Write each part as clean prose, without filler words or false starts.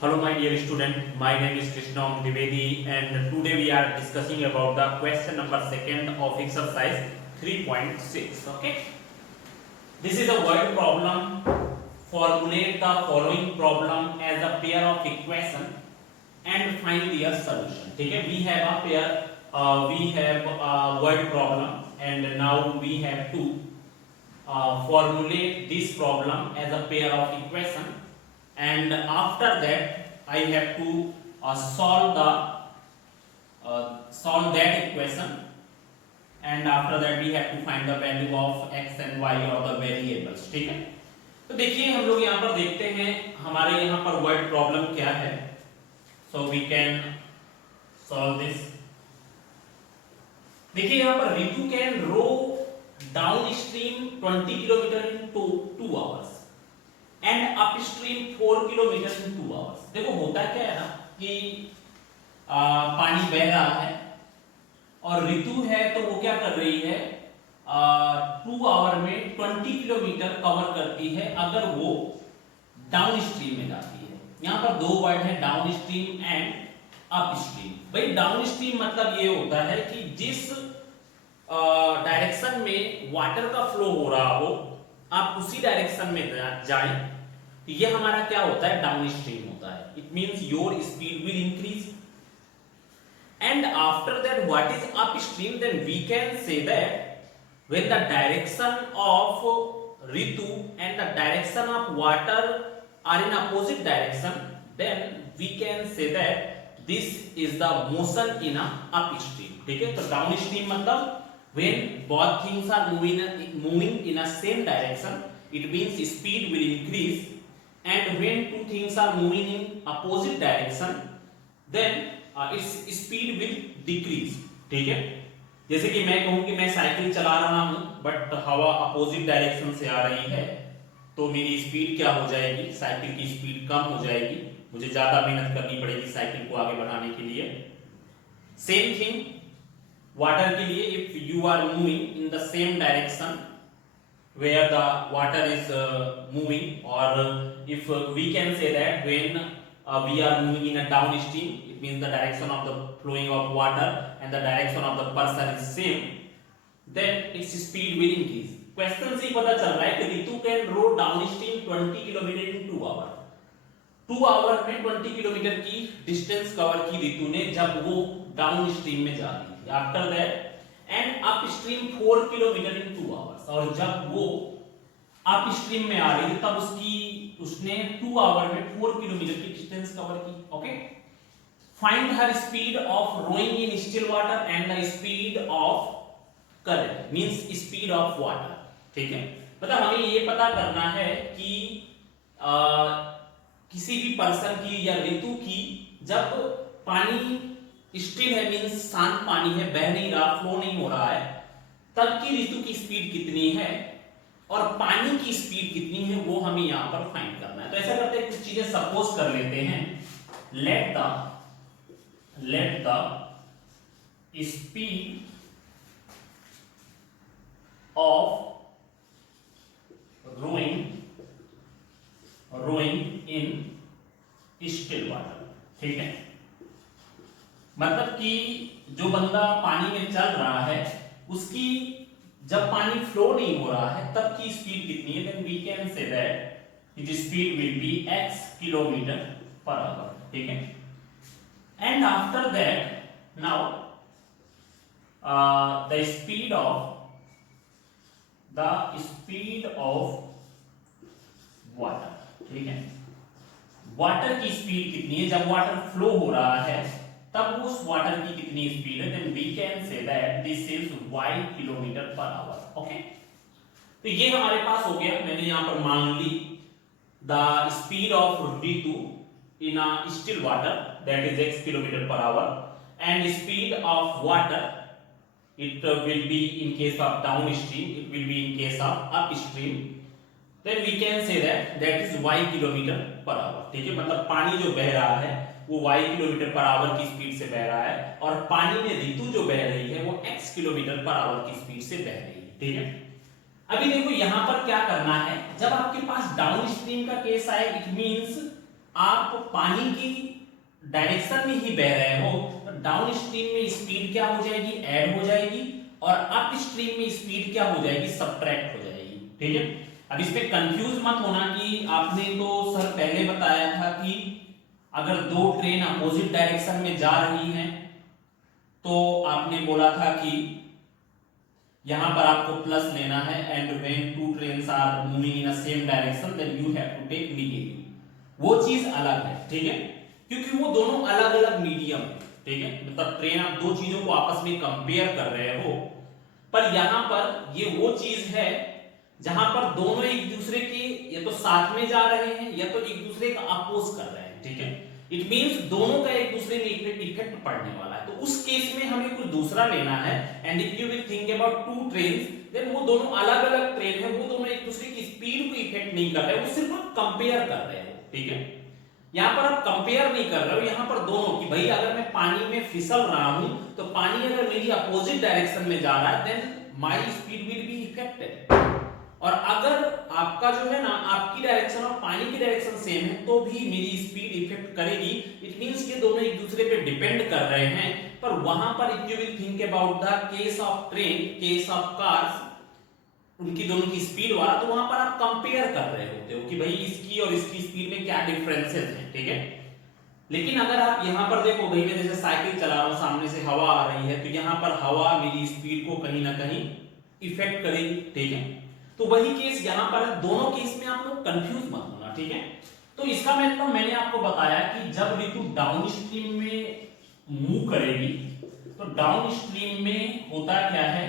Hello my dear student, my name is Krishna Dwivedi and today we are discussing about the question number second of exercise 3.6. Okay, this is a word problem. Formulate the following problem as a pair of equation and find their solution. ठीक है, we have a pair, we have a word problem and now we have to formulate this problem as a pair of equation, and after that I have to solve that equation, and after that we have to find the value of x and y or the variables. ठीक है, तो देखिए हम लोग यहाँ पर देखते हैं हमारे यहाँ पर वर्ड प्रॉब्लम क्या है. So we can solve this. देखिए यहाँ पर Ritu can row down stream 20 kilometre in 2 hours and upstream 4 kilometre in 2 hours. देखो होता क्या है ना कि पानी बह रहा है और ऋतु है तो वो क्या कर रही है, 2 आवर में 20 किलोमीटर कवर करती है अगर वो डाउन स्ट्रीम में जाती है. यहाँ पर दो वर्ड है, down stream and up stream. भाई डाउन स्ट्रीम मतलब ये होता है कि जिस डायरेक्शन में वाटर का फ्लो हो रहा हो आप उसी डायरेक्शन में जाएं. ये हमारा क्या होता है, डाउन स्ट्रीम होता है. It means your speed will increase and after that what is upstream, then we can say that when the direction of ritu and the direction of water are in opposite direction, then we can say that this is the motion in a upstream. ठीक है, तो downstream मतलब when both things are moving in a same direction, it means speed will increase, and when two things are moving in opposite direction, then its speed will decrease. ठीक है, जैसे कि मैं कहूं कि मैं साइकिल चला रहा हूं बट हवा अपोजिट डायरेक्शन से आ रही है तो मेरी स्पीड क्या हो जाएगी, साइकिल की स्पीड कम हो जाएगी, मुझे ज्यादा मेहनत करनी पड़ेगी साइकिल को आगे बढ़ाने के लिए. सेम थिंग वाटर के लिए, if you are moving in the same direction where the water is moving, or if we can say that when we are moving in a downstream, it means the direction of the flowing of water and the direction of the person is same, then its speed will increase. Question से ही पता चल रहा है कि Ritu can row downstream 20 kilometre in 2 hour. 2 hour में 20 kilometre की distance cover की ऋतु ने जब वो डाउनस्ट्रीम में जा रही थी. After that and upstream 4 kilometre in 2 hours, और जब वो अपस्ट्रीम में आ रही थी तब उसने 2 आवर में 4 किलोमीटर की डिस्टेंस कवर की. Okay, find her speed of rowing in still water and the speed of current, means speed of water. ठीक है, मतलब हमें ये पता करना है कि किसी भी पर्सन की या ऋतु की जब पानी स्टिल है, मींस शांत पानी है, बह नहीं रहा, फ्लो नहीं हो रहा है, तब की ऋतु की स्पीड कितनी है और पानी की स्पीड कितनी है वो हमें यहां पर फाइंड करना है. तो ऐसा करते हैं, कुछ चीजें सपोज कर लेते हैं. Let the speed of rowing in still water. ठीक है, मतलब कि जो बंदा पानी में चल रहा है उसकी जब पानी फ्लो नहीं हो रहा है तब की स्पीड कितनी है, then we can say that it speed will be x kilometre per hour. ठीक है, and after that now the speed of water. ठीक है, वाटर की स्पीड कितनी है, जब वाटर फ्लो हो रहा है तब उस वाटर की कितनी स्पीड है, then we can say that this is y kilometre per hour. Okay, तो ये हमारे पास हो गया. मैंने यहां पर मान ली the speed of Ritu in a still water that is x kilometre per hour, and speed of water it will be in case of downstream, it will be in case of upstream, then we can say that is y kilometre per hour. ठीक है, मतलब पानी जो बह रहा है वो y kilometre per our की स्पीड से बह रहा है और पानी में ऋतु जो बह रही है वो x किलोमीटर पर आवर की स्पीड से बह रही है. ठीक है, अभी देखो यहां पर क्या करना है, जब आपके पास डाउन स्ट्रीम का केस आए इट मींस आप पानी की डायरेक्शन में ही बह रहे हो तो डाउन स्ट्रीम में स्पीड क्या हो जाएगी, ऐड हो जाएगी, और अप स्ट्रीम में स्पीड क्या हो जाएगी, सब्ट्रैक्ट हो जाएगी। ठीक है, अब इस पे कंफ्यूज मत होना कि आपने तो सर पहले बताया था कि अगर दो ट्रेन अपोजिट डायरेक्शन में जा रही हैं तो आपने बोला था कि यहां पर आपको प्लस लेना है, and when two trains are moving in a same direction then you have to take negative. वो चीज अलग है, ठीक है, क्योंकि वो दोनों अलग अलग मीडियम है। ठीक है, मतलब ट्रेन आप दो चीजों को आपस में कंपेयर कर रहे हो, पर यहां पर ये वो चीज है जहां पर दोनों एक दूसरे के या तो साथ में जा रहे हैं या तो एक दूसरे का अपोज कर रहे हैं। ठीक है, इट मींस दोनों का एक दूसरे में इफेक्ट पड़ने वाला है। तो उस केस में हमें कुछ दूसरा लेना है, and if you will think about two trains then वो दोनों अलग अलग ट्रेन है, वो दोनों एक दूसरे की स्पीड को इफेक्ट नहीं कर रहे, वो सिर्फ आप कंपेयर कर रहे हो। ठीक है, यहां पर आप कंपेयर नहीं कर रहे हो, यहां पर दोनों की भाई अगर मैं पानी में फिसल रहा हूं तो पानी अगर मेरी अपोजिट डायरेक्शन में जा रहा है then my speed will be affected, और अगर आपका जो है ना आपकी डायरेक्शन और पानी की डायरेक्शन सेम है तो भी मेरी स्पीड इफेक्ट करेगी। इट मींस ये दोनों एक दूसरे पे डिपेंड कर रहे हैं। पर वहां पर if you will think about the case of train, case of cars, उनकी दोनों की स्पीड वाला, तो वहां पर आप कंपेयर कर रहे होते हो कि भाई इसकी और इसकी स्पीड में क्या डिफरेंसेस हैं। ठीक है, लेकिन अगर आप यहां पर देखो भाई, मैं जैसे साइकिल चला रहा हूं, सामने से हवा आ रही है, तो यहां पर हवा मेरी स्पीड को कहीं ना कहीं इफेक्ट करेगी। ठीक है, तो वही केस यहां पर है। दोनों केस में आप लोग कंफ्यूज मत होना। ठीक है, तो इसका मतलब मैंने आपको बताया कि जब ऋतु डाउन स्ट्रीम में मूव करेगी तो डाउन स्ट्रीम में होता क्या है,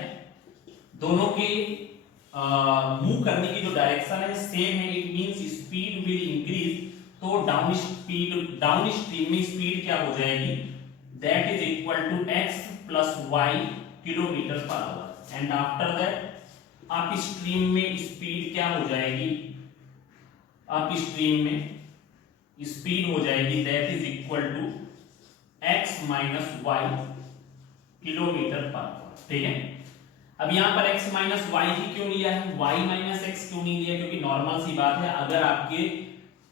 दोनों के मूव करने की जो डायरेक्शन है सेम है, it means speed will increase. तो डाउन स्ट्रीम में स्पीड क्या हो जाएगी, that is equal to x plus y kilometre per hour, and after that upstream में स्पीड क्या हो जाएगी, अप स्ट्रीम में स्पीड हो जाएगी that is equal to x minus y kilometre per hour. ठीक है, अब यहां पर x माइनस y ही क्यों लिया है, y माइनस x क्यों नहीं लिया, क्योंकि नॉर्मल सी बात है, अगर आपके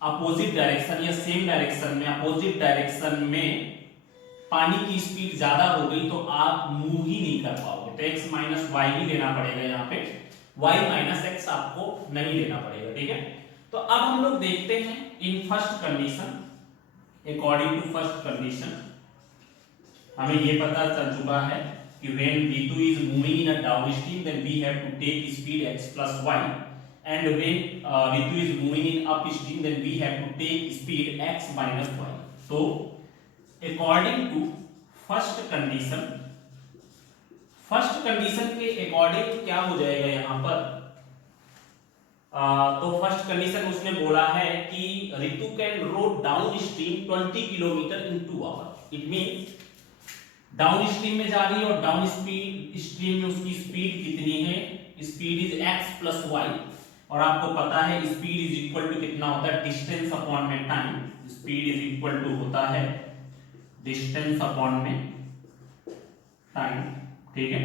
अपोजिट डायरेक्शन या सेम डायरेक्शन में, अपोजिट डायरेक्शन में पानी की स्पीड ज्यादा हो गई तो आप मूव ही नहीं कर पाओगे, तो x माइनस y ही लेना पड़ेगा, यहाँ पे y माइनस x आपको नहीं लेना पड़ेगा। ठीक है, तो अब हम लोग देखते हैं in first condition, according to first condition हमें ये पता चल चुका है कि when V2 is moving in a downstream then we have to take speed x plus y, and when V2 is moving in upstream then we have to take speed x minus y. So according to first condition, first condition के according क्या हो जाएगा यहाँ पर, तो first condition उसने बोला है कि Ritu can row down stream 20 kilometre in 2 hour. It means down stream में जा रही है और डाउन स्ट्रीम में उसकी स्पीड कितनी है, speed is x plus y, और आपको पता है स्पीड इज इक्वल टू कितना होता है, डिस्टेंस अपॉन में time. Speed is equal to होता है डिस्टेंस अपॉन में टाइम। ठीक है,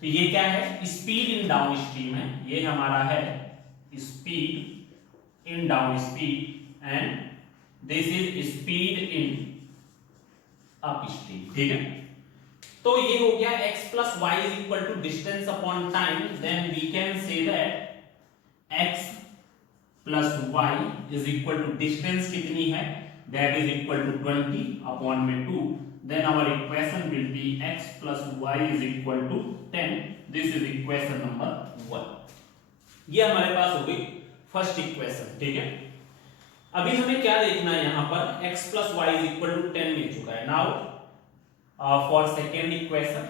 तो ये क्या है, स्पीड इन डाउन स्ट्रीम है, ये हमारा है speed in downstream, and this is speed in upstream. ठीक है, तो ये हो गया x plus y is equal to distance upon time, then we can say that x plus y is equal to distance कितनी है, that is equal to 20 upon में 2, then our equation will be x plus y is equal to 10. This is equation number 1. ये हमारे पास हो गई first equation. ठीक है, अभी हमें क्या देखना है, यहाँ पर x plus y is equal to 10 मिल चुका है। नाउ फॉर सेकेंड इक्वेशन,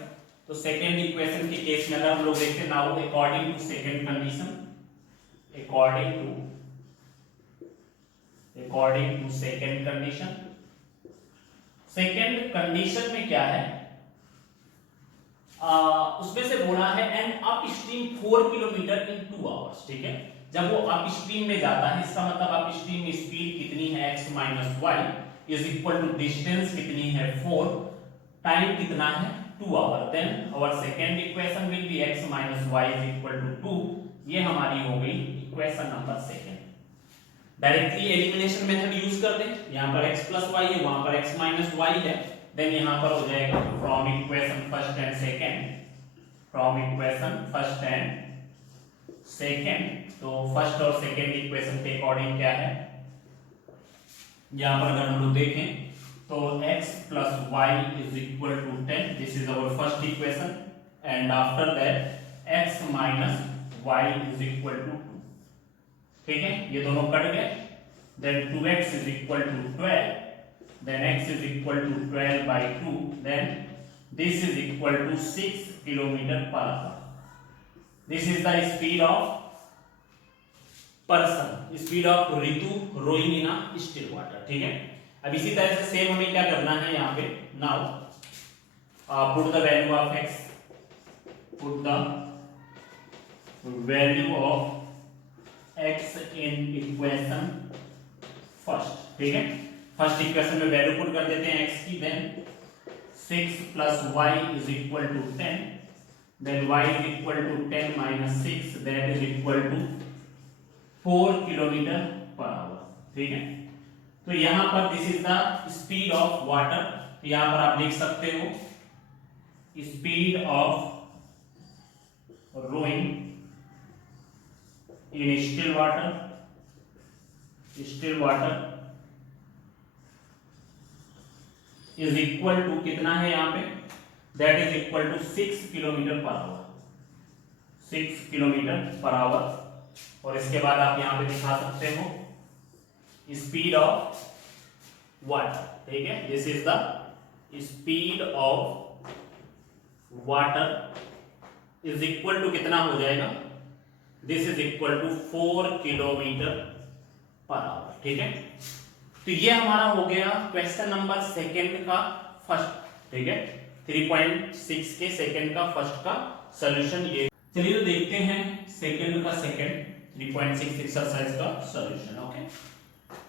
तो सेकेंड इक्वेशन के केस में अगर हम लोग देखते हैं, now according to second condition, according to second condition, second condition में क्या है, उसमें से बोला है and upstream 4 kilometre in 2 hours. ठीक है, जब वो अप स्ट्रीम में जाता है, इसका मतलब अप स्ट्रीम में स्पीड कितनी है, x minus y is equal to distance कितनी है 4, टाइम कितना है 2 hour, then our second equation will be x minus y is equal to 2। ये हमारी हो गई equation number second. Directly elimination method use कर दें, यहाँ पर x प्लस वाई है, वहां पर x माइनस वाई है, देन यहाँ पर हो जाएगा from equation first and second, from equation first and second. तो फर्स्ट और सेकेंड इक्वेशन के अकॉर्डिंग क्या है, यहाँ पर अगर हम लोग देखें तो x plus y is equal to 10, this is our first equation, and after that x minus y is equal to 2, ठीक है, ये दोनों कट गए, then 2x is equal to 12, then x is equal to 12 by 2, then this is equal to 6 kilometer per hour. This is the speed of person, speed of Ritu rowing in a still water, ठीक है। अब इसी तरह से same हमें क्या करना है यहाँ पे, now put the value of x, put the value of x in equation first, ठीक है। फर्स्ट इक्वेशन में वैल्यू पुट कर देते हैं x की, then 6 plus y is equal to 10, then y is equal to 10 minus 6, that is equal to 4 kilometre per hour, ठीक है। तो यहां पर this is the speed of water, तो यहां पर आप लिख सकते हो speed of rowing in still water, still water is equal to कितना है यहाँ पे, that is equal to 6 kilometre per hour, 6 kilometre per hour. और इसके बाद आप यहां पे दिखा सकते हो स्पीड ऑफ वाटर, ठीक है, this is the speed of water is equal to कितना हो जाएगा, this is equal to 4 kilometre per hour, ठीक है। तो ये हमारा हो गया क्वेश्चन नंबर सेकंड का फर्स्ट, ठीक है, 3.6 के सेकंड का फर्स्ट का सॉल्यूशन ये। चलिए तो देखते हैं सेकंड का सेकंड 3.6 एक्सरसाइज का सॉल्यूशन, ओके।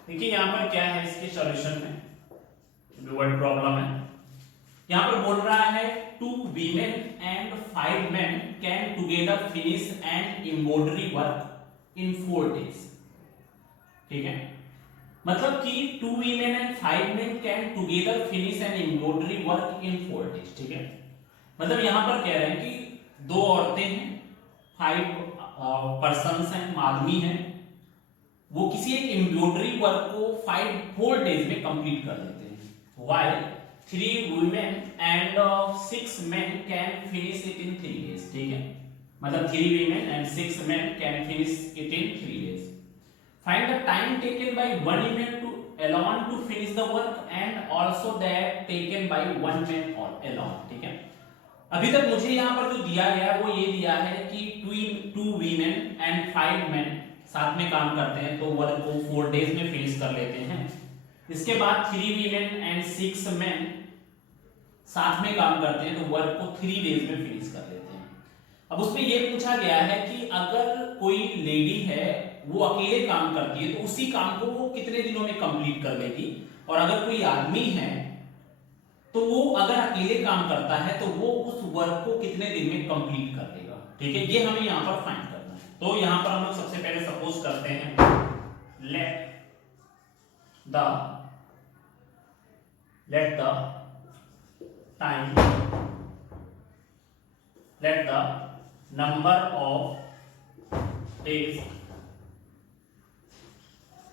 देखिए यहाँ पर क्या है इसके सॉल्यूशन में, वर्ड प्रॉब्लम है, यहाँ पर बोल रहा है 2 women and 5 men can together finish an embroidery work in 4 days, ठीक है। मतलब कि 2 women and 5 men can together finish an embroidery work in 4 days, ठीक है। मतलब यहाँ पर कह रहे हैं कि 2 औरतें हैं, 5 पर्सन्स हैं, आदमी हैं, वो किसी एक एम्ब्रॉयडरी वर्क को 4 डेज में कंप्लीट कर लेते हैं, while 3 women and 6 men can finish it in 3 days, ठीक है। मतलब 3 women and 6 men can finish it in 3 days. Find the time taken by 1 woman to alone to finish the work and also that taken by 1 man alone, ठीक है। अभी तक मुझे यहाँ पर जो दिया गया है वो ये दिया है कि 2 women and 5 men साथ में काम करते हैं तो वर्क को 4 डेज में फिनिश कर लेते हैं। इसके बाद 3 women and 6 men साथ में काम करते हैं तो वर्क को 3 डेज में फिनिश कर लेते हैं। अब उसमें ये पूछा गया है कि अगर कोई लेडी है वो अकेले काम करती है तो उसी काम को वो कितने दिनों में कंप्लीट कर लेगी, और अगर कोई आदमी है तो वो अगर अकेले काम करता है तो वो उस वर्क को कितने दिन में कंप्लीट कर लेगा, ठीक है। ये हमें यहाँ पर फाइंड करना है। तो यहाँ पर हम लोग सबसे पहले सपोज करते हैं let the number of days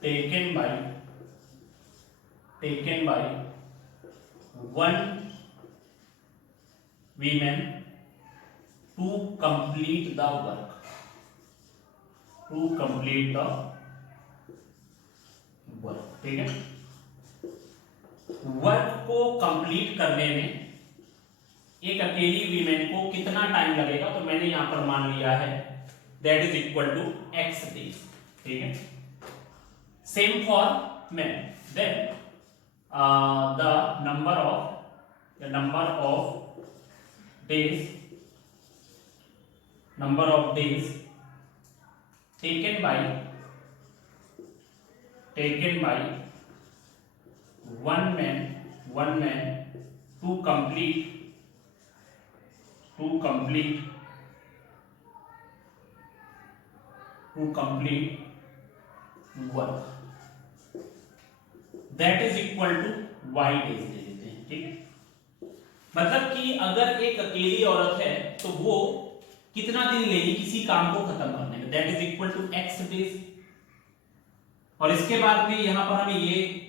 taken by 1 women to complete the work, ठीक है। वर्क को कंप्लीट करने में एक अकेली वीमेन को कितना टाइम लगेगा, तो मैंने यहां पर मान लिया है that is equal to x days, ठीक है। Same for men, then the number of days taken by 1 man to complete work, that is equal to y days ले लेते हैं, ठीक है। मतलब कि अगर एक अकेली औरत है तो वो कितना दिन लेगी किसी काम को खत्म करने में, that is equal to x days. और इसके बाद में यहां पर हमें ये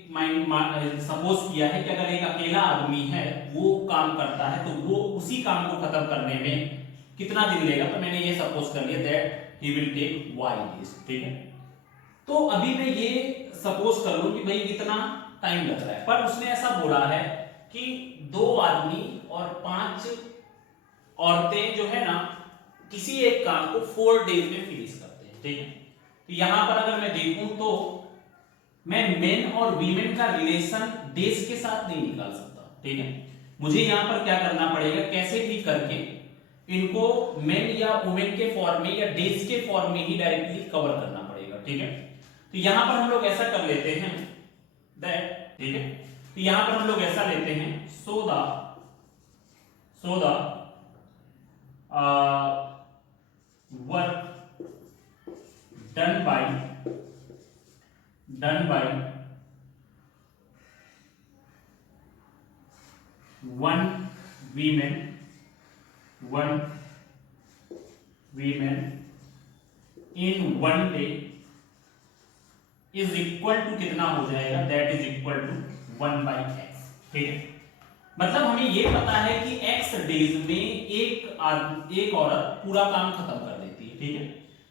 सपोज किया है कि अगर एक अकेला आदमी है वो काम करता है तो वो उसी काम को खत्म करने में कितना दिन लेगा, तो मैंने ये सपोज कर लिया that he will take y days, ठीक है। तो अभी मैं ये सपोज कर लूं कि भाई कितना टाइम लग रहा है, पर उसने ऐसा बोला है कि 2 आदमी और 5 औरतें जो है ना किसी एक काम को 4 डेज में फिनिश करते हैं, ठीक है। तो यहां पर अगर मैं देखूं तो मैं मेन और वीमेन का रिलेशन डेज के साथ नहीं निकाल सकता, ठीक है। मुझे यहां पर क्या करना पड़ेगा, कैसे भी करके इनको मेन या वुमेन के फॉर्म में या डेज के फॉर्म में ही डायरेक्टली कवर करना पड़ेगा, ठीक है। तो यहां पर हम लोग ऐसा कर लेते हैं दैट, ठीक है। तो यहां पर हम लोग ऐसा लेते हैं so the work done by 1 women in 1 day is equal to कितना हो जाएगा, that is equal to 1/x, ठीक है। मतलब हमें ये पता है कि x डेज में एक औरत पूरा काम खत्म कर देती है, ठीक है।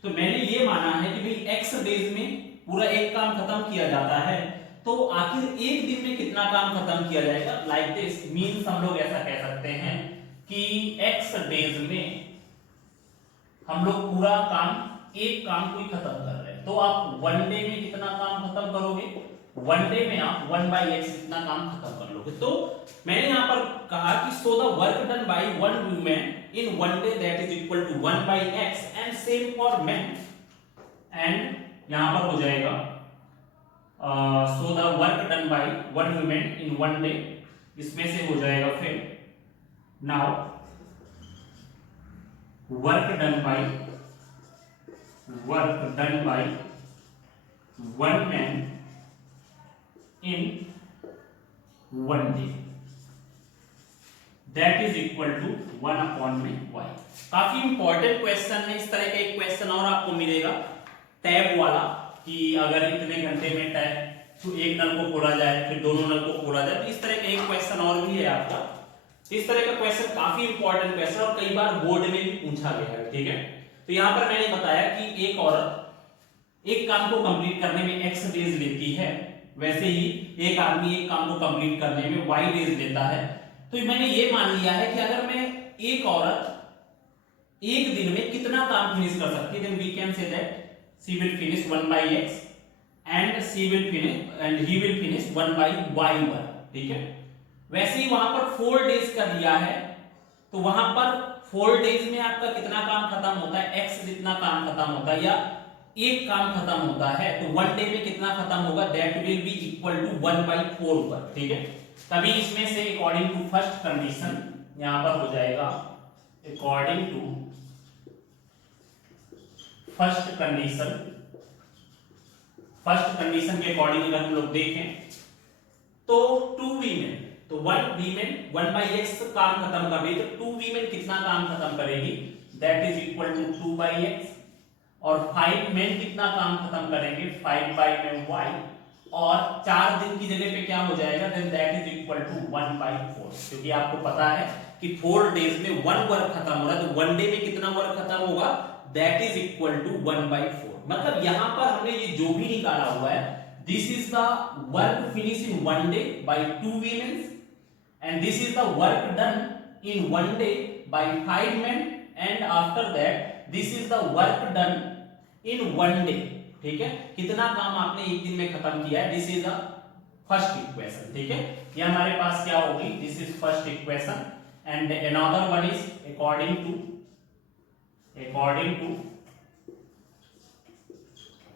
तो मैंने ये माना है कि भाई x डेज में पूरा एक काम खत्म किया जाता है, तो आखिर एक दिन में कितना काम खत्म किया जाएगा, लाइक दिस मींस हम लोग ऐसा कह सकते हैं कि x डेज में हम लोग पूरा काम एक काम को ही खत्म कर रहे हैं। तो आप 1 डे में कितना काम खत्म करोगे, 1 डे में आप 1/x इतना काम खत्म कर लोगे। तो मैंने यहां पर कहा कि so the work done by 1 woman in 1 day that is equal to 1/x and same for men, and यहां पर हो जाएगा so the work done by 1 woman in 1 day, इसमें से हो जाएगा फिर now work done by 1 man in 1 day that is equal to 1/y। काफी इंपॉर्टेंट क्वेश्चन है। इस तरह का एक क्वेश्चन और आपको मिलेगा टैब वाला कि अगर इतने घंटे में टैब तो एक नल को खोला जाए फिर दोनों नल को खोला जाए, तो इस तरह का एक क्वेश्चन और भी है आपका। इस तरह का क्वेश्चन काफी इंपॉर्टेंट क्वेश्चन और कई बार बोर्ड में भी पूछा गया है, ठीक है। तो यहां पर मैंने बताया कि एक औरत एक काम को कंप्लीट करने में x डेज लेती है, वैसे ही एक आदमी एक काम को कंप्लीट करने में y डेज लेता है। तो मैंने ये मान लिया है कि अगर मैं एक औरत एक दिन में कितना काम फिनिश कर सकती है, then we can say that she will finish 1/x and he will finish 1/y work, ठीक है। वैसे ही वहां पर 4 डेज का दिया है, तो वहां पर 4 डेज में आपका कितना काम खत्म होता है, x जितना काम खत्म होता है या एक काम खत्म होता है, तो 1 डे में कितना खत्म होगा, that will be equal to 1/4 work, ठीक है। तभी इसमें से अकॉर्डिंग टू फर्स्ट कंडीशन यहां पर हो जाएगा अकॉर्डिंग टू फर्स्ट कंडीशन के अकॉर्डिंग अगर हम लोग देखें तो 2 वीमेन, तो 1 वीमेन 1/x काम खत्म कर रही है, तो 2 वीमेन कितना काम खत्म करेगी, that is equal to 2/x, और 5 मेन कितना काम खत्म करेंगे 5/y, और 4 दिन की जगह पे क्या हो जाएगा, then that is equal to 1/4, क्योंकि आपको पता है कि 4 डेज में 1 वर्क खत्म हो रहा है, तो 1 डे में कितना वर्क खत्म होगा, दैट इज इक्वल टू 1/4। मतलब यहां पर हमने ये जो भी निकाला हुआ है, this is the work finish in 1 day by 2 women and this is the work done in 1 day by 5 men, and after that this is the work done in 1 day, ठीक है। कितना काम आपने एक दिन में खत्म किया है, this is the first equation, ठीक है। ये हमारे पास क्या होगी, this is first equation, and another one is according to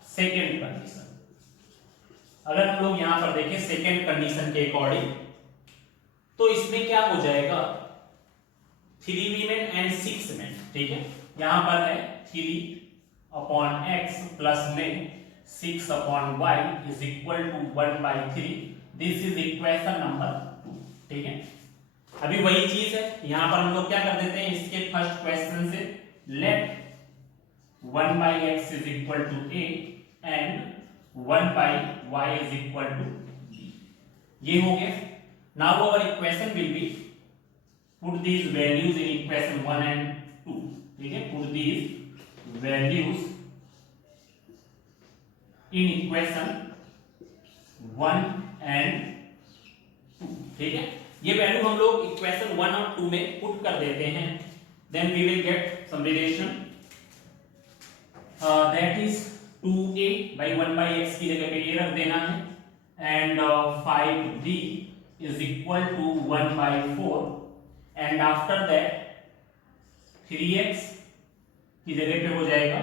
second condition. अगर हम लोग यहां पर देखें सेकेंड कंडीशन के अकॉर्डिंग, तो इसमें क्या हो जाएगा 3 वीमेन एंड 6 मेन, ठीक है। यहां पर है 3/x प्लस में 6/y is equal to 1/3, this is equation number 2। ठीक है, अभी वही चीज है, यहां पर हम लोग क्या कर देते हैं, इसके फर्स्ट क्वेश्चन से let 1/x is equal to a and 1/y is equal to b। ये हो गया। Now our equation will be put these values in equation 1 and 2। ठीक है, put these values in equation 1 and 2। ठीक है, ये value हम लोग इक्वेशन 1 और 2 में पुट कर देते हैं, then we will get some relation that is 2a by 1/x की जगह पे ये रख देना है and 5b is equal to 1/4 and after that 3x की जगह पे हो जाएगा,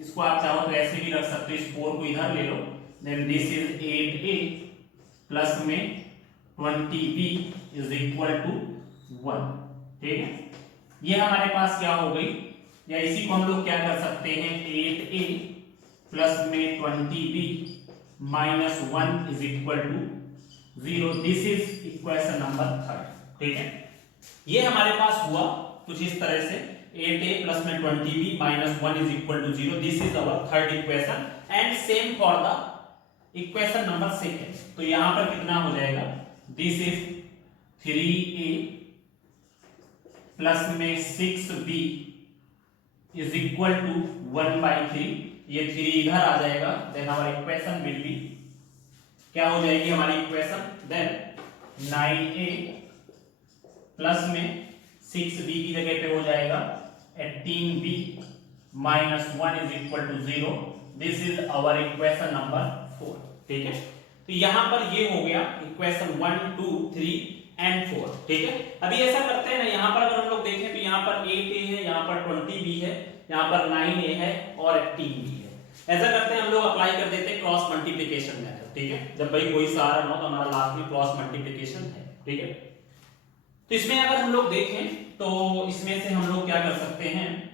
इसको आप चाहो तो ऐसे भी रख सकते हो, इस 4 को इधर ले लो, then this is 8a plus में 20b इज इक्वल टू 1। ठीक है, ये हमारे पास क्या हो गई, या इसी को हम लोग क्या कर सकते हैं, 8a प्लस में 20b minus 1 is equal to 0। This is equation number 3। ठीक है, ये हमारे पास हुआ कुछ इस तरह से 8a प्लस में 20b minus 1 is equal to 0। This is our third equation and same for the equation number 2। तो यहां पर कितना हो जाएगा, दिस इज 3a प्लस में 6b इज इक्वल टू 1/3। ये 3 इधर आ जाएगा, देन हमारी इक्वेशन विल बी क्या हो जाएगी हमारी इक्वेशन, देन 9a प्लस में 6b की जगह पे हो जाएगा 18b minus 1 is equal to 0। This is our equation number 4। ठीक है, तो यहां पर ये हो गया इक्वेशन 1 2 3 एंड 4। ठीक है, अभी ऐसा करते हैं ना, यहां पर अगर हम लोग देखें तो यहां पर 8a है, यहां पर 20b है, यहां पर 9a है और 18b है। ऐसा करते हैं हम लोग अप्लाई कर देते हैं क्रॉस मल्टीप्लिकेशन मेथड। ठीक है, जब भाई कोई सहारा ना हो तो हमारा लास्ट में क्रॉस मल्टीप्लिकेशन है। ठीक है, तो इसमें अगर हम लोग देखें तो इसमें से हम लोग क्या कर सकते हैं,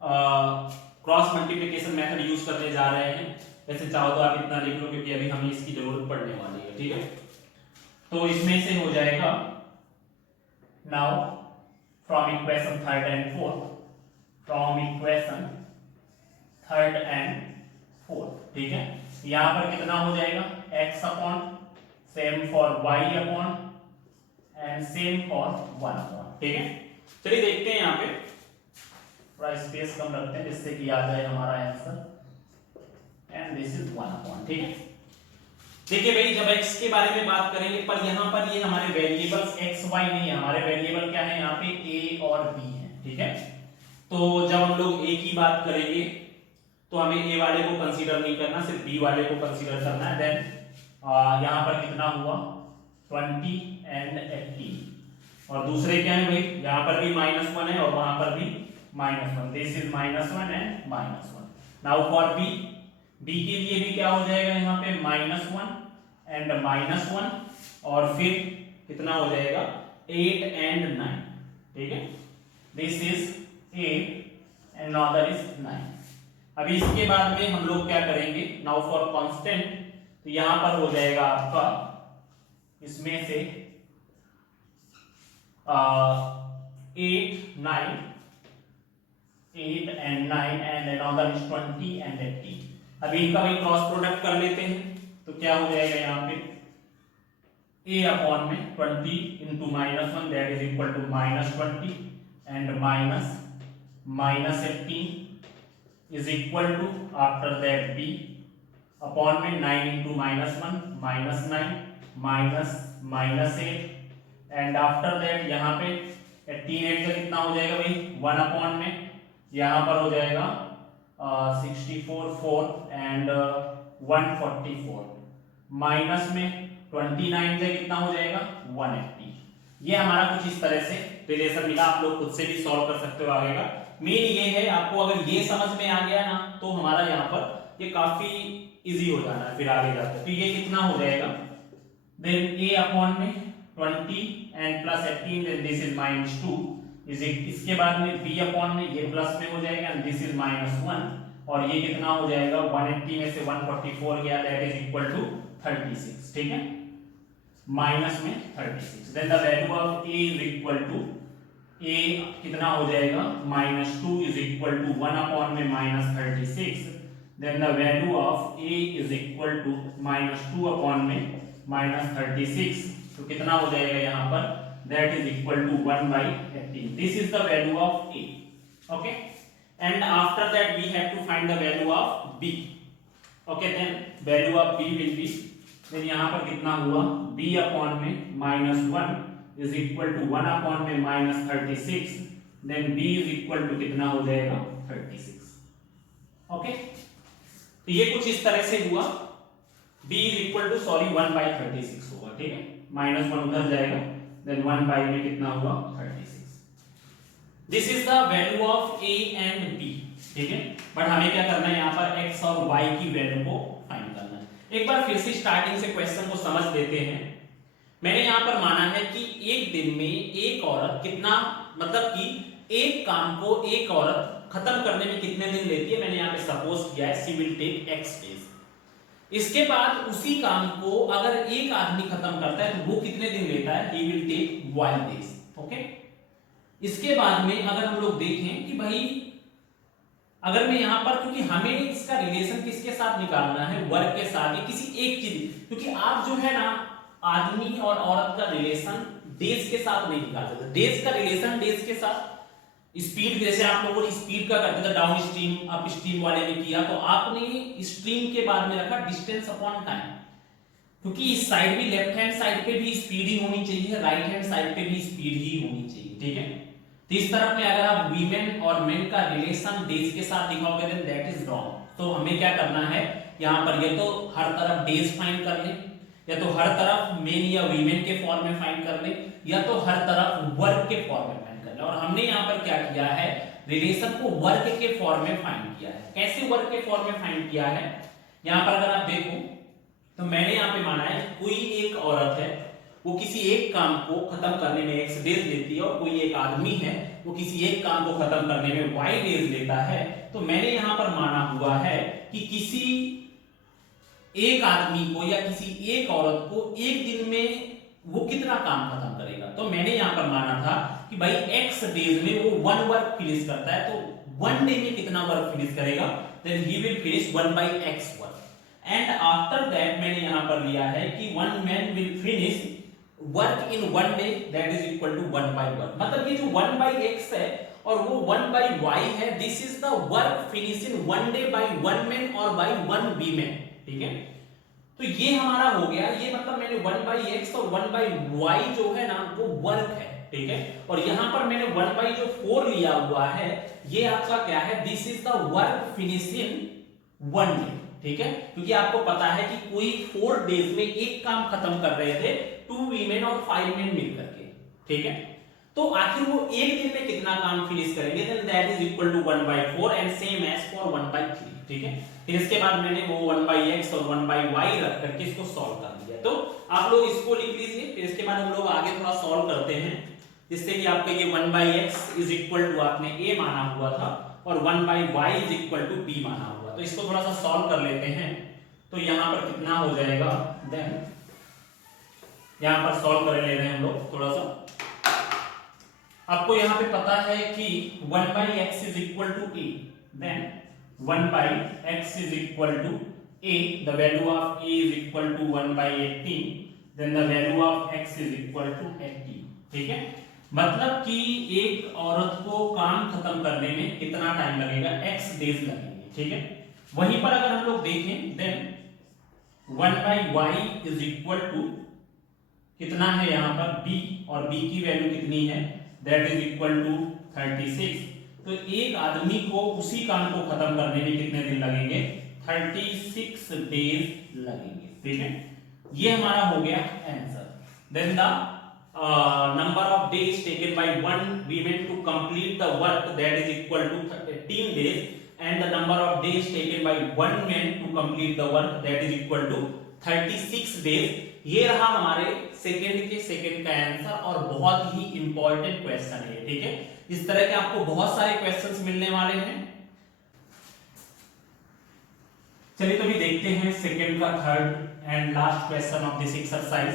क्रॉस मल्टीप्लिकेशन मेथड यूज करने जा रहे हैं। वैसे चाहो तो आप इतना लिख लो क्योंकि अभी हमें इसकी जरूरत पड़ने वाली है। ठीक है, तो इसमें से हो जाएगा now from equation 3rd and 4th, from equation 3rd and 4th। ठीक है, यहां पर कितना हो जाएगा, x upon same for y upon and same for 1 upon. ठीक है, चलिए देखते हैं, यहां पे थोड़ा स्पेस कम रखते हैं जिससे कि आ जाए हमारा answer, and this is 1 upon. ठीक है, देखिए भाई जब x के बारे में बात करेंगे, पर यहाँ पर ये हमारे वेरिएबल्स x y नहीं है, हमारे वेरिएबल क्या है यहाँ पे a और b है। ठीक है, तो जब हम लोग a की बात करेंगे तो हमें a वाले को कंसीडर नहीं करना, सिर्फ b वाले को कंसीडर करना है। देन यहाँ पर कितना हुआ 20 एंड 18 और दूसरे क्या है भाई, यहाँ पर भी -1 है और वहां पर भी -1। This is -1 and -1। Now for b के लिए भी क्या हो जाएगा, यहाँ पे -1 एंड -1 और फिर कितना हो जाएगा 8 एंड 9। ठीक है, this is 8 and another is 9। अभी इसके बाद में हम लोग क्या करेंगे, नाउ फॉर कांस्टेंट, तो यहां पर हो जाएगा आपका इसमें से 8 and 9 and another is 20 and 18। अभी इनका भाई क्रॉस प्रोडक्ट कर लेते हैं, तो क्या हो जाएगा यहाँ पे a अपॉन में 20 into -1 that is equal to -20 and -18 is equal to after that b upon में 9 इंटू -1 -9 -8 एंड आफ्टर दैट यहाँ पे 18 का कितना हो जाएगा भाई 1 अपॉन में, यहाँ पर हो जाएगा 64 4 एंड 144 माइनस में 29 से कितना हो जाएगा 180। ये हमारा कुछ इस तरह से रिलेशन मिला, आप लोग खुद से भी सॉल्व कर सकते हो आगे का। मेन ये है, आपको अगर ये समझ में आ गया ना तो हमारा यहाँ पर ये काफी इजी हो जाना है फिर आगे जाकर। तो ये कितना हो जाएगा, देन a अपॉन में 20 and plus 18 then this is -2 is, इसके बाद में b अपॉन में ये प्लस में हो जाएगा एंड दिस इज -1 और ये कितना हो जाएगा 180 में से 144 गया दैट इज इक्वल टू 36। ठीक है, माइनस में 36, then the value of a is equal to a कितना हो जाएगा -2 इज इक्वल टू 1 अपॉन में -36, then the value of a is equal to -2 upon में -36, तो कितना हो जाएगा यहाँ पर that is equal to 1/18. This is the value of a. Okay, and after that we have to find the value of b. Okay, then value of b will be, then यहाँ पर कितना हुआ b अपॉन में -1 is equal to 1 upon में -36, then b is equal to कितना हो जाएगा 36. Okay, तो ये कुछ इस तरह से हुआ, b इज इक्वल टू 1/36 होगा. ठीक है, -1 उधर जाएगा, देन 1 में कितना हुआ 36. This is the value of a and b. ठीक है, बट हमें क्या करना है यहाँ पर x और y की वैल्यू को फाइंड करना है. एक बार फिर से स्टार्टिंग से क्वेश्चन को समझ लेते हैं. मैंने यहाँ पर माना है कि एक दिन में एक औरत कितना, मतलब कि एक काम को एक औरत खत्म करने में कितने दिन लेती है. मैंने यहाँ पे सपोज किया है she will take x days. इसके बाद उसी काम को अगर एक आदमी खत्म करता है तो वो कितने दिन लेता है, he will take y days. Okay, इसके बाद में अगर हम लोग देखें कि भाई अगर मैं यहां पर, क्योंकि हमें इसका रिलेशन किसके साथ निकालना है, वर्क के साथ या किसी एक चीज, क्योंकि आप जो है ना आदमी और औरत का रिलेशन डेज के साथ नहीं निकाल सकते. डेज का रिलेशन डेज के साथ, स्पीड जैसे आप लोगों ने स्पीड का करते थे डाउन स्ट्रीम अप स्ट्रीम वाले ने किया, तो आपने स्ट्रीम के बाद में रखा डिस्टेंस अपॉन टाइम, क्योंकि इस साइड भी लेफ्ट हैंड साइड पे भी स्पीड ही होनी चाहिए, राइट हैंड साइड पे भी स्पीड ही होनी चाहिए. ठीक है, तो इस तरफ में अगर आप वीमेन और मेन का रिलेशन डेज के साथ दिखाओगे देन दैट इज रॉन्ग. तो हमें क्या करना है यहाँ पर, ये तो हर तरफ डेज फाइंड कर लें, या तो हर तरफ मेन या वीमेन के फॉर्म में फाइंड कर लें, या तो हर तरफ वर्क के फॉर्म में फाइंड कर लें. और हमने यहाँ पर क्या किया है, रिलेशन को वर्क के फॉर्म में फाइंड किया है. कैसे वर्क के फॉर्म में फाइंड किया है, यहाँ पर अगर आप देखो तो मैंने यहाँ पे माना है कोई एक औरत है वो किसी एक काम को खत्म करने में x डेज लेती है, और कोई एक आदमी है वो किसी एक काम को खत्म करने में y डेज लेता है. तो मैंने यहाँ पर माना हुआ है कि किसी एक आदमी को या किसी एक औरत को एक दिन में वो कितना काम खत्म करेगा. तो मैंने यहाँ पर माना था कि भाई x डेज में वो 1 वर्क फिनिश करता है, तो 1 डे में कितना वर्क फिनिश करेगा, then he will finish 1/x work. And after that मैंने यहाँ पर लिया है कि 1 man will finish work in 1 day that is equal to 1/1. मतलब ये जो 1/x है और वो 1/y है, this is the work finish in 1 day by 1 man और बाय 1 वीमेन. ठीक है, तो ये हमारा हो गया, ये मतलब मैंने 1/x और 1/y जो है ना वो वर्क है. ठीक है, और यहां पर मैंने 1/4 लिया हुआ है, ये आपका क्या है, this is the work finish in 1 day. ठीक है, क्योंकि आपको पता है कि कोई 4 डेज में एक काम खत्म कर रहे थे 2 वीमेन और 5 मेन मिलकर के. ठीक है, तो आखिर वो एक दिन में कितना काम फिनिश करेंगे, then that is equal to 1/4 and same as for 1/3. ठीक है, फिर इसके बाद मैंने वो 1/x और 1/y रख करके इसको सॉल्व कर दिया. तो आप लोग इसको लिख लीजिए, फिर इसके बाद हम लोग आगे थोड़ा सॉल्व करते हैं, जिससे कि आपका ये 1/x इज इक्वल टू आपने a माना हुआ था और 1/y is equal to b माना हुआ. तो इसको थोड़ा सा सॉल्व कर लेते हैं. तो यहां पर कितना हो जाएगा, देन यहां पर सॉल्व कर ले रहे हैं हम लोग थोड़ा सा. आपको यहां पे पता है कि 1/x is equal to a, then 1/x is equal to a, the value of a is equal to 1/18, then the value of x is equal to 18. ठीक है, मतलब कि एक औरत को काम खत्म करने में कितना टाइम लगेगा, x डेज लगेंगे. ठीक है, वहीं पर अगर हम लोग देखें then 1/y is equal to कितना है यहाँ पर b, और b की वैल्यू कितनी है, that is equal to 36. तो एक आदमी को उसी काम को खत्म करने में कितने दिन लगेंगे, 36 डेज लगेंगे. ठीक है, ये हमारा हो गया answer. Then the number of days taken by one women to complete the work that is equal to 18 days, and the number of days taken by one man to complete the work that is equal to 36 days. ये रहा हमारे second का answer, और बहुत ही important question है. ठीक है, इस तरह के आपको बहुत सारे क्वेश्चंस मिलने वाले हैं. चलिए तो भी देखते हैं सेकंड का third and last question of this exercise.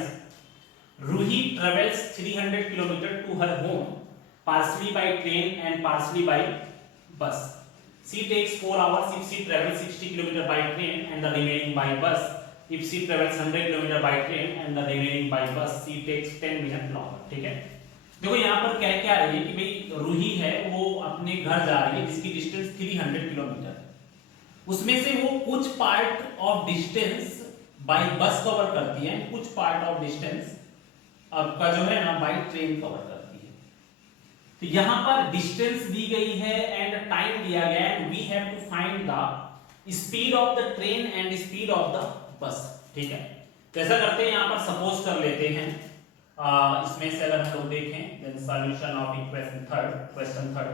Ruhi travels 300 kilometer to her home, partially by train and partially by bus. She takes 4 hours if she travels 60 kilometer by train and the remaining by bus. If she travels 100 kilometer by train and the remaining by bus, she takes 10 minutes longer. ठीक है, देखो यहाँ पर क्या क्या रही है कि भाई रूही है वो अपने घर जा रही है जिसकी डिस्टेंस 300 किलोमीटर है, उसमें से वो कुछ पार्ट ऑफ डिस्टेंस बाय बस कवर करती है, कुछ पार्ट ऑफ डिस्टेंस आपका जो है ना बाय ट्रेन कवर करती है। तो यहाँ पर डिस्टेंस दी गई है एंड टाइम दिया गया है, and we have to find the speed of the train and speed of the bus. ठीक है, कैसा करते हैं, यहाँ पर सपोज कर लेते हैं, इसमें से अगर हम लोग देखें then solution of equation third,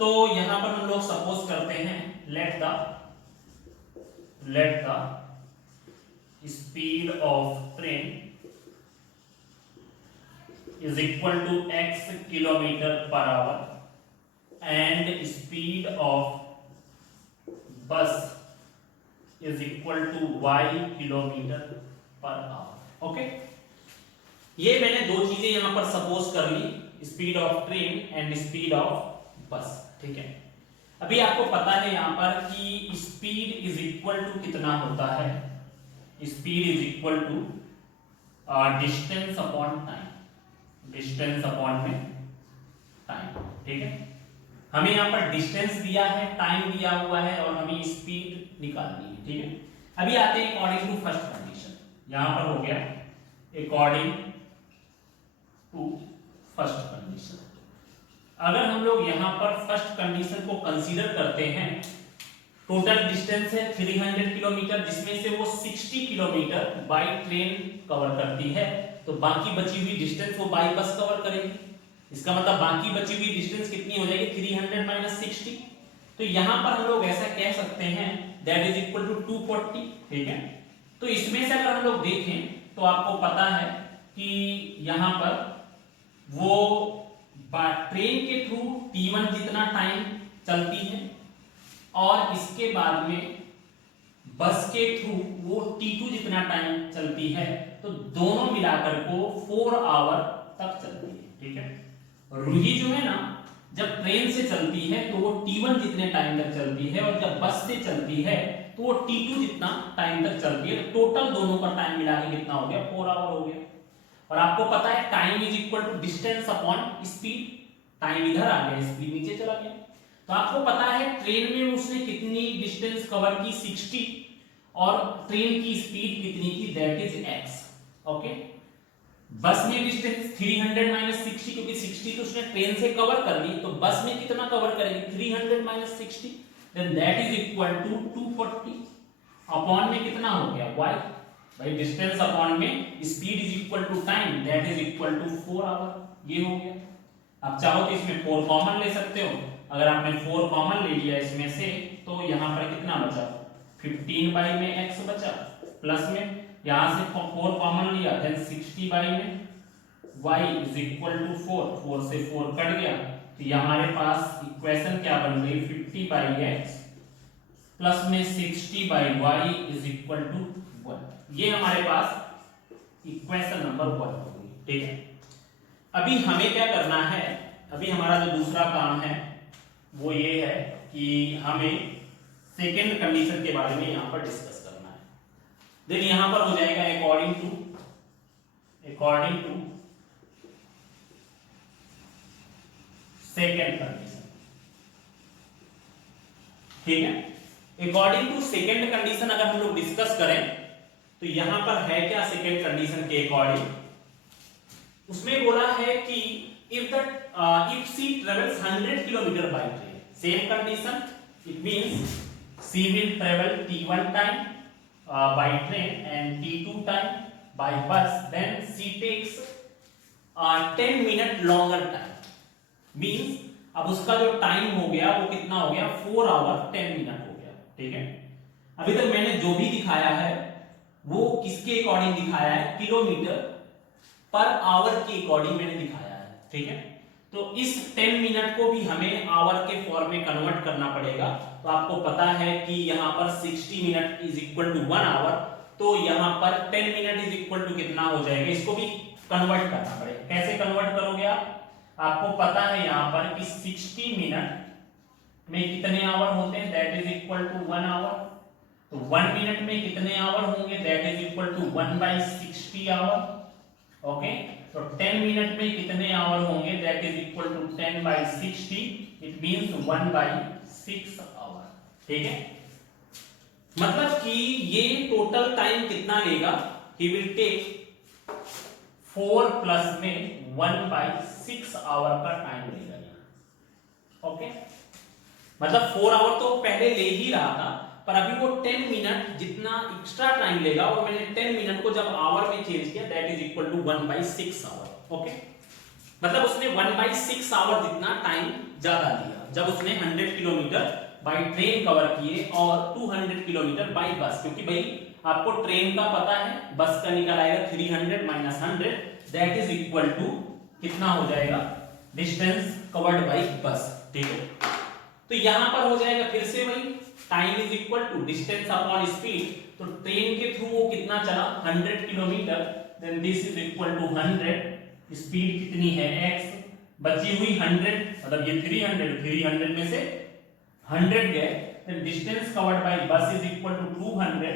तो यहां पर हम लोग सपोज करते हैं let the speed of train is equal to x kilometre per hour and speed of bus is equal to y kilometre per hour. Okay, ये मैंने दो चीजें यहां पर सपोज कर ली, speed of train and speed of bus. ठीक है, अभी आपको पता है यहां पर कि स्पीड इज इक्वल टू कितना होता है, speed is equal to distance upon time, distance upon में टाइम। ठीक है, हमें यहां पर डिस्टेंस दिया है, टाइम दिया हुआ है और हमें स्पीड निकालनी है। ठीक है, अभी आते हैं अकॉर्डिंग टू फर्स्ट कंडीशन, यहां पर हो गया अकॉर्डिंग टू फर्स्ट कंडीशन। अगर हम लोग यहां पर फर्स्ट कंडीशन को कंसीडर करते हैं, टोटल डिस्टेंस है 300 किलोमीटर जिसमें से वो 60 किलोमीटर बाय ट्रेन कवर करती है, तो बाकी बची हुई डिस्टेंस वो बाय बस कवर करेगी। इसका मतलब बाकी बची हुई डिस्टेंस कितनी हो जाएगी, 300 माइनस 60। तो यहां पर हम लोग ऐसा कह सकते हैं दैट इज इक्वल टू 240। ठीक है, तो इसमें से अगर हम लोग देखें तो आपको पता है कि यहां पर वो ट्रेन के थ्रू T1 जितना टाइम चलती है और इसके बाद में बस के थ्रू वो T2 जितना टाइम चलती है, तो दोनों मिलाकर को 4 आवर तक चलती है। ठीक है, रूही जो है ना जब ट्रेन से चलती है तो वो T1 जितने टाइम तक चलती है और जब बस से चलती है तो वो T2 जितना टाइम तक चलती है, तो टोटल दोनों का टाइम मिला के कितना हो गया, 4 आवर हो गया। और आपको पता है time is equal to distance upon speed, time इधर आ गया, स्पीड नीचे चला गया। तो आपको पता है ट्रेन में उसने कितनी डिस्टेंस कवर की, 60, और ट्रेन की स्पीड कितनी की, दैट इज x। ओके, बस में डिस्टेंस 300 माइनस 60, क्योंकि 60 तो उसने ट्रेन से कवर कर ली, तो बस में कितना कवर करेगी, 300 minus 60, then that is equal to 240 upon में कितना हो गया y, भाई डिस्टेंस अपॉन में speed is equal to time, that is equal to 4 hour. ये हो गया। आप चाहो तो इसमें 4 कॉमन ले सकते हो, अगर आपने 4 कॉमन ले लिया इसमें से तो यहां पर कितना बचा, 15 बाई में x बचा, प्लस में यहां से 4 कॉमन लिया, देन 60 बाई में y इज इक्वल टू 4 से 4 कट गया, तो ये हमारे पास इक्वेशन क्या बन गई, 50 बाई x प्लस में 60 by y is equal to 1। ये हमारे पास इक्वेशन नंबर 1 हो गई। ठीक है, अभी हमें क्या करना है, अभी हमारा जो दूसरा काम है वो ये है कि हमें सेकेंड कंडीशन के बारे में यहां पर डिस्कस करना है। देखिए यहां पर हो जाएगा अकॉर्डिंग टू सेकेंड कंडीशन। ठीक है, अकॉर्डिंग टू सेकेंड कंडीशन अगर हम लोग डिस्कस करें तो यहां पर है क्या, सेकेंड कंडीशन के अकॉर्डिंग उसमें बोला है कि if she travels 100 kilometer by train, same condition, it means she will travel T1 time by train and T2 time by bus, then she takes 10 minute longer time, means अब उसका जो time हो गया वो कितना हो गया, 4 आवर 10 मिनट हो गया। ठीक है, अभी तक मैंने जो भी दिखाया है वो किसके अकॉर्डिंग दिखाया है, किलोमीटर पर आवर के अकॉर्डिंग मैंने दिखाया है। ठीक है, तो इस 10 मिनट को भी हमें आवर के फॉर्म में कन्वर्ट करना पड़ेगा। तो आपको पता है कि यहाँ पर 60 minute is equal to 1 hour, तो यहाँ पर 10 मिनट इज इक्वल टू कितना हो जाएगा, इसको भी कन्वर्ट करना पड़ेगा। कैसे कन्वर्ट करोगे आपको पता है यहाँ पर कि 60 मिनट में कितने आवर होते हैं, that is equal to 1 hour. तो 1 मिनट में कितने आवर होंगे, that is equal to 1/60 hour. Okay, तो 10 मिनट में कितने आवर होंगे, that is equal to 10/60, it means 1/6 hour. ठीक है, मतलब कि ये टोटल टाइम कितना लेगा, ही विल टेक 4 प्लस में 1/6 आवर का टाइम लेगा यहाँ। ओके, मतलब 4 आवर तो पहले ले ही रहा था, पर अभी वो 10 मिनट जितना एक्स्ट्रा टाइम लेगा, और मैंने 10 मिनट को जब आवर में चेंज किया, that is equal to 1/6 hour. Okay, मतलब उसने 1/6 आवर जितना टाइम ज्यादा लिया जब उसने 100 किलोमीटर बाय ट्रेन कवर किए और 200 किलोमीटर बाय बस, क्योंकि भाई आपको ट्रेन का पता है, बस का निकल आएगा 300 minus 100, that is equal to कितना हो जाएगा, डिस्टेंस कवर्ड बाय बस। ठीक है, तो यहां पर हो जाएगा फिर से वही, time is equal to distance upon speed. तो ट्रेन के थ्रू वो कितना चला, 100 kilometre, then this is equal to 100, speed कितनी है x, बची हुई 100, मतलब ये 300 में से 100 गए, then distance covered by bus is equal to 200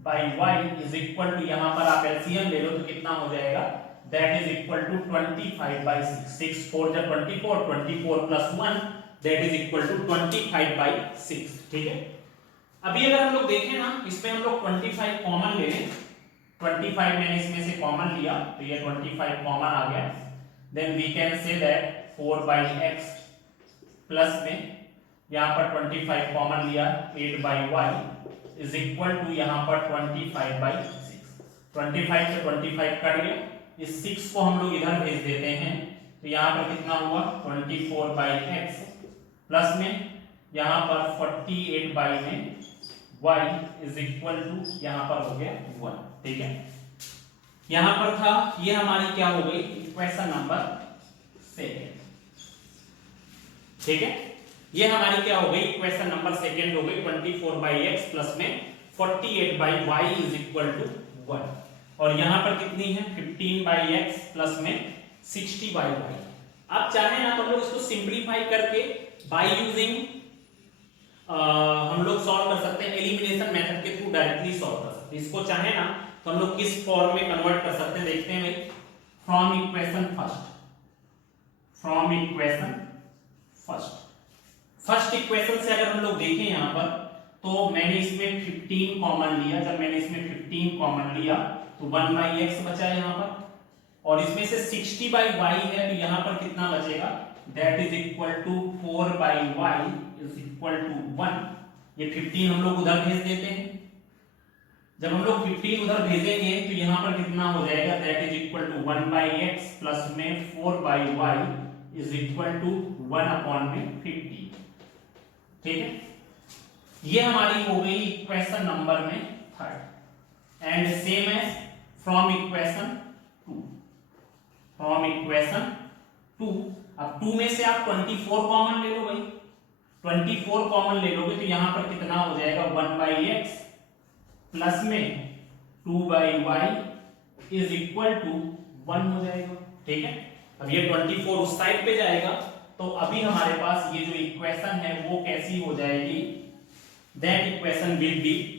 बाय y इज इक्वल टू, यहां पर आप एलसीएम ले लो तो कितना हो जाएगा, दैट इज इक्वल टू 25/6, 6 4 जा 24, 24 plus 1 that is equal to 25/6। ठीक है, अभी अगर हम लोग देखें ना, इसमें हम लोग 25 कॉमन ले लें, 25 मैंने इसमें से कॉमन लिया तो ये 25 कॉमन आ गया, then we can say that 4/x plus में यहां पर 25 कॉमन लिया 8/y इज इक्वल टू यहां पर 25/6। 25 से 25 कट गया, इस 6 को हम लोग इधर भेज देते हैं, तो यहां पर कितना हुआ 24/x प्लस में यहां पर 48 में y इज इक्वल टू यहां पर हो गया 1। ठीक है, यहां पर था, ये हमारी क्या हो गई, इक्वेशन नंबर 2। ठीक है, ये हमारी क्या हो गई, इक्वेशन नंबर 2 हो गई, 24/x प्लस में 48/y इज इक्वल टू 1। और यहां पर कितनी है, 15/x प्लस में 60/y। आप चाहें ना तो हम लोग इसको सिंपलीफाई करके बाय यूजिंग हम लोग सॉल्व कर सकते हैं, एलिमिनेशन मेथड के थ्रू डायरेक्टली सॉल्व कर सकते हैं। इसको चाहे ना तो हम लोग किस फॉर्म में कन्वर्ट कर सकते हैं, देखते हैं भाई। फ्रॉम इक्वेशन फर्स्ट इक्वेशन से अगर हम लोग देखें यहां पर, तो मैंने इसमें 15 कॉमन लिया, जब मैंने इसमें 15 कॉमन लिया तो 1/x बचा यहां पर, और इसमें से 60/y है, तो यहां पर कितना बचेगा, that is equal to 4/y is equal to 1। ये 15 हम लोग उधर भेज देते हैं, जब हम लोग 15 उधर भेजेंगे तो यहां पर कितना हो जाएगा, that is equal to 1/x plus में 4/y इज इक्वल टू 1/50। ठीक है, ये हमारी हो गई इक्वेशन नंबर में 3rd। And same as from equation 2, अब 2 में से आप 24 कॉमन ले लो भाई, 24 कॉमन ले लोगे तो यहां पर कितना हो जाएगा, 1/x प्लस में 2/y इज इक्वल टू 1 हो जाएगा। ठीक है, अब ये 24 उस साइड पे जाएगा, तो अभी हमारे पास ये जो इक्वेशन है वो कैसी हो जाएगी, that equation will be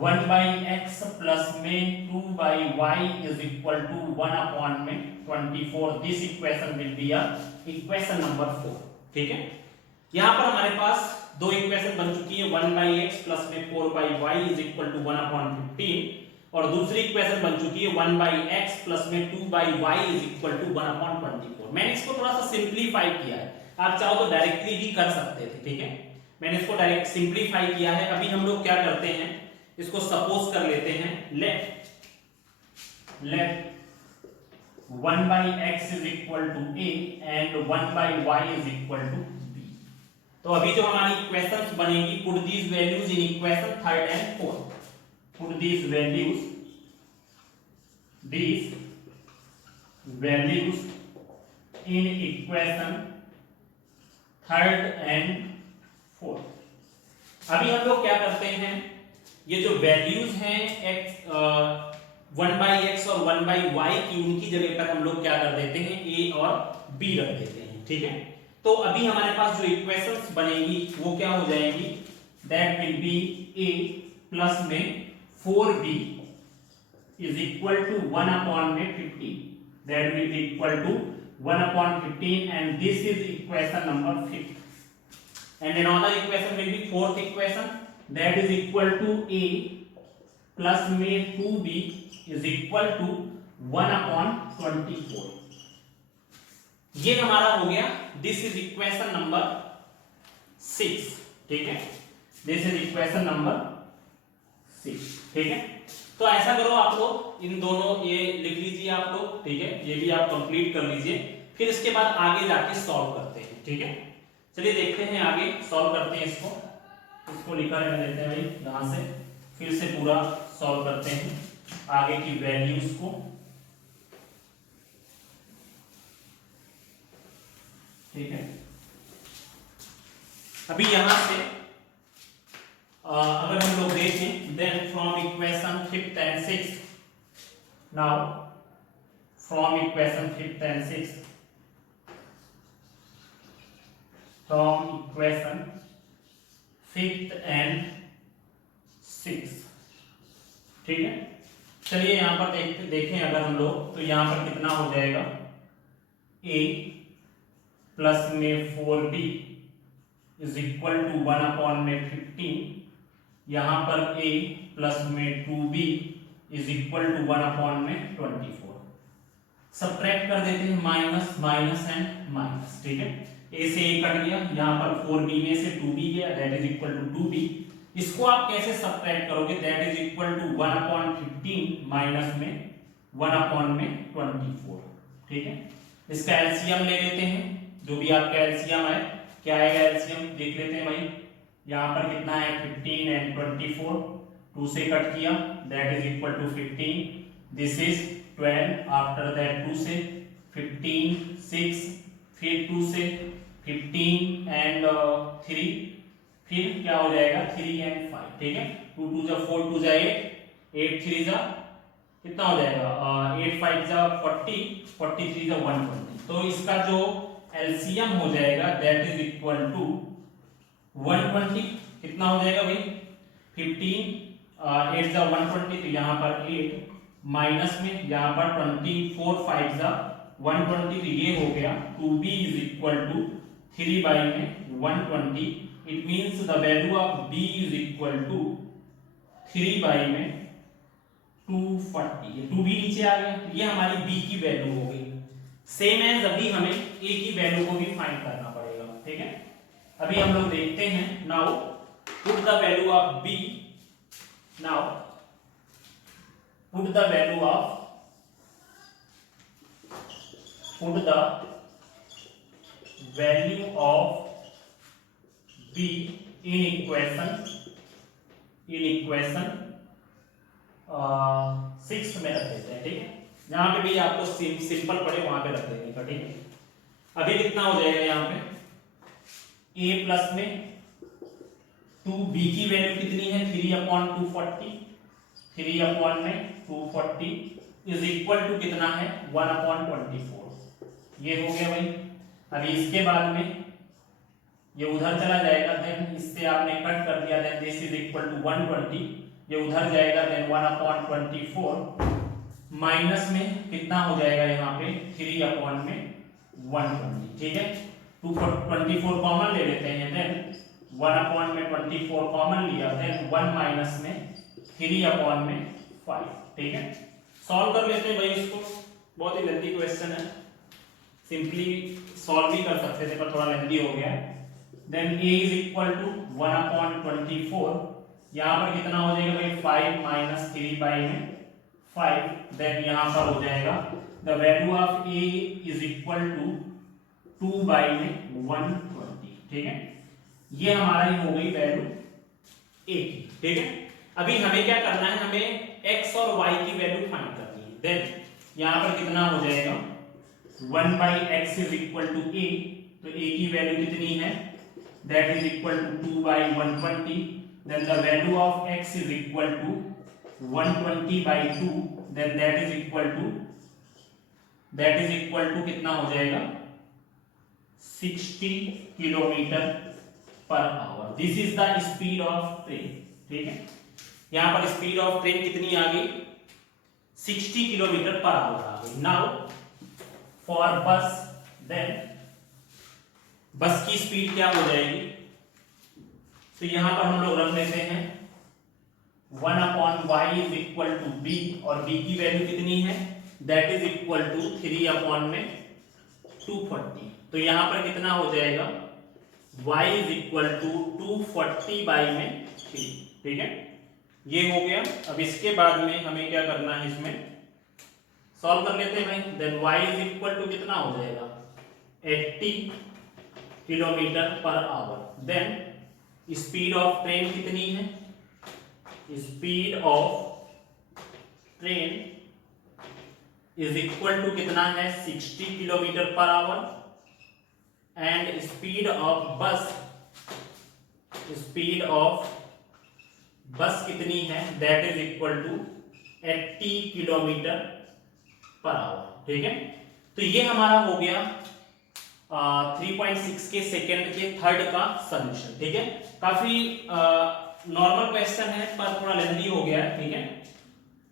1/x plus में 2/y is equal to 1/24। This equation will be equation number 4। ठीक है, यहां पर हमारे पास दो इक्वेशन बन चुकी है, 1/x प्लस में 4/y इज इक्वल टू 1/15, और दूसरी इक्वेशन बन चुकी है 1/x प्लस में 2/y इज इक्वल टू 1/24। मैंने इसको थोड़ा सा सिंप्लीफाई किया है, आप चाहो तो डायरेक्टली भी कर सकते थे। ठीक है, मैंने इसको डायरेक्ट सिंप्लीफाई किया है। अभी हम लोग क्या करते हैं, इसको सपोज कर लेते हैं, let 1/x is equal to a and 1/y is equal to b। तो अभी जो हमारी इक्वेशंस बनेगी, put these values in equation 3rd and 4th। Put these values in equation 3rd and 4th। अभी हम लोग क्या करते हैं, ये जो वैल्यूज हैं x 1/x और 1/y की, उनकी जगह पर हम लोग क्या कर देते हैं, a और b रख देते हैं, ठीक है। तो अभी हमारे पास जो इक्वेशंस बनेगी वो क्या हो जाएगी, that will be a plus में 4b is equal to 1/15, that will be equal to 1/15 and this is equation number 5. And another equation will be fourth equation, that is equal to a plus में 2b is equal to 1/24. ये हमारा हो गया, this is equation number 6, ठीक है, this is equation number 6, ठीक है। तो ऐसा करो आप लोग, इन दोनों ये लिख लीजिए आप लोग, ठीक है, ये भी आप कंप्लीट कर लीजिए, फिर इसके बाद आगे जाके सॉल्व करते हैं, ठीक है। चलिए देखते हैं आगे सॉल्व करते हैं इसको लिखा रहने देते हैं भाई, यहां से फिर से पूरा सॉल्व करते हैं आगे की वैल्यूज को, ठीक है। अभी यहां से अगर हम लोग देखें, then from equation 5th and 6th, now from equation 5th and 6th, from equation 5th and 6th, ठीक है। चलिए यहां पर देखें अगर हम लोग, तो यहां पर कितना हो जाएगा, a प्लस में 4b इज इक्वल टू 1/15, यहां पर a प्लस में 2b is equal to 1/24, subtract कर देते हैं, माइनस माइनस एंड माइनस, ठीक है। a से a कट गया, यहां पर 4b में से 2b गया, that is equal to 2b। इसको आप कैसे सब्ट्रैक्ट करोगे, that is equal to 1/15 minus में 1/24, ठीक है। इसका एलसीएम ले लेते हैं, जो भी आपका एलसीएम है, क्या आएगा एलसीएम देख लेते हैं भाई। यहाँ पर कितना है, 15 एंड 24, 2 से कट किया, that is equal to 15, this is 12, after that 2 से 15, 6, फिर 2 से 15 एंड 3, फिर क्या हो जाएगा 3 एंड 5, ठीक है। 2 2 जा 4, 2 जा 8 3 जा कितना हो जाएगा, 8 5 जा 40, 43 जा 120। तो इसका जो एलसीएम हो जाएगा दैट इज इक्वल टू 120, कितना हो जाएगा भाई, 15 8 जा 120, तो यहाँ पर 8 माइनस में यहाँ पर 24 5 जा 120, तो ये हो गया 2b is equal to 3 by में 120, it means the value of b is equal to 3 by में 240, ये 2b नीचे आ गया, ये हमारी b की वैल्यू हो गई। सेम एज अभी हमें a की वैल्यू को भी फाइंड करना पड़ेगा, ठीक है। अभी हम लोग देखते हैं, now put the value of b, now put the value of b in equation 6 में रख देते हैं, ठीक है। जहां पे भी आपको सिंपल पड़े वहां पे रख देंगे, ठीक है। अभी कितना हो जाएगा, यहाँ पे a प्लस में 2b की वैल्यू कितनी है, 3/240, 3/240 इज इक्वल टू कितना है 1/24, ये हो गया भाई। अभी इसके बाद में ये उधर चला जाएगा, देन इससे आपने कट कर दिया, then this is equal to 120, ये उधर जाएगा, देन 1/24 माइनस में कितना हो जाएगा यहाँ पे 3/120, ठीक है। 224 कॉमन ले लेते हैं, देन 1/24 कॉमन लिया, देन 1 माइनस में 3/5, ठीक है। सॉल्व कर लेते हैं भाई इसको, बहुत ही लेंथी क्वेश्चन है, सिंपली सॉल्व भी कर सकते थे पर थोड़ा लेंथी हो गया है। Then a is equal to 1/24, यहाँ पर कितना हो जाएगा भाई 5 माइनस 3 बाई में 5, देन यहाँ पर हो जाएगा the value of a is equal to 2 by में 120, ठीक है। ये हमारा ही हो गई वैल्यू a की, ठीक है। अभी हमें क्या करना है, हमें x और y की वैल्यू फाइंड करनी है। देन यहाँ पर कितना हो जाएगा 1/x is equal to a, तो a की वैल्यू कितनी है, that is equal to 2/120, then the value of x is equal to 120 by 2, then that is equal to कितना हो जाएगा 60 kilometre per our. This is the speed of train. ठीक है, यहां पर स्पीड ऑफ ट्रेन कितनी आ गई 60 किलोमीटर पर आवर आ गई. नाउ फॉर बस, देन बस की स्पीड क्या हो जाएगी, तो यहां पर हम लोग रख लेते हैं 1/y is equal to b, और b की वैल्यू कितनी है, दैट इज इक्वल टू 3/240. तो यहां पर कितना हो जाएगा y is equal to 240 by में 3. ठीक है, ये हो गया. अब इसके बाद में हमें क्या करना है, इसमें सॉल्व कर लेते हैं भाई. Then y is equal to कितना हो जाएगा 80 kilometre per hour. Then speed of train कितनी है, speed of train is equal to कितना है 60 kilometre per hour, and speed of bus कितनी है, that is equal to 80 kilometre per hour. ठीक है, तो ये हमारा हो गया 3.6 के सेकंड के थर्ड का सॉल्यूशन. ठीक है, काफी नॉर्मल क्वेश्चन है पर थोड़ा लेंथी हो गया है. ठीक है,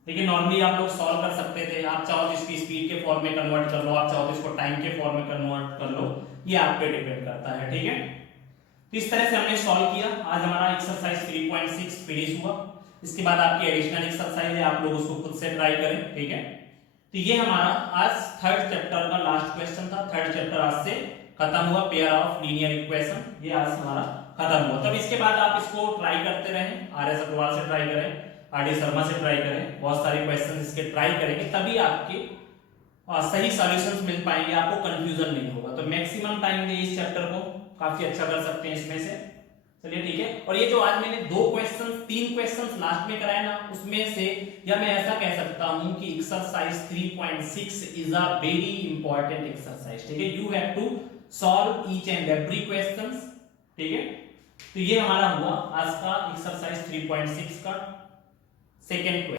लेकिन नॉर्मली आप लोग सॉल्व कर सकते थे. आप चाहो तो इसकी स्पीड के फॉर्म में कन्वर्ट कर लो, आप चाहो तो इसको टाइम के फॉर्म में कन्वर्ट कर लो, ये आप पे डिपेंड करता है. ठीक है, तो इस तरह से हमने सॉल्व किया. आज हमारा एक्सरसाइज 3.6 फिनिश हुआ. इसके बाद आपकी एडिशनल एक्सरसाइज है, आप लोग उसको खुद से ट्राई करें. ठीक है, तो ये हमारा आज थर्ड चैप्टर का लास्ट क्वेश्चन था. थर्ड चैप्टर आज से खत्म हुआ, पेयर ऑफ लीनियर इक्वेशन, ये आज हमारा खत्म हुआ. तब इसके बाद आप इसको ट्राई करते रहें, आर.एस. अग्रवाल से ट्राई करें, आर.डी. शर्मा से ट्राई करें, बहुत सारे क्वेश्चन इसके ट्राई करेंगे, तभी आपके सही सॉल्यूशंस मिल पाएंगे, आपको कंफ्यूजन नहीं होगा. तो मैक्सिमम टाइम दें इस चैप्टर को, काफी अच्छा कर सकते हैं इसमें से. चलिए ठीक है, और ये जो आज मैंने तीन क्वेश्चंस लास्ट में कराए ना, उसमें से या मैं ऐसा कह सकता हूं कि exercise 3.6 is a very important exercise. ठीक है, you have to solve each and every questions. ठीक है, तो ये हमारा हुआ आज का एक्सरसाइज 3.6 का सेकेंड क्वेश्चन.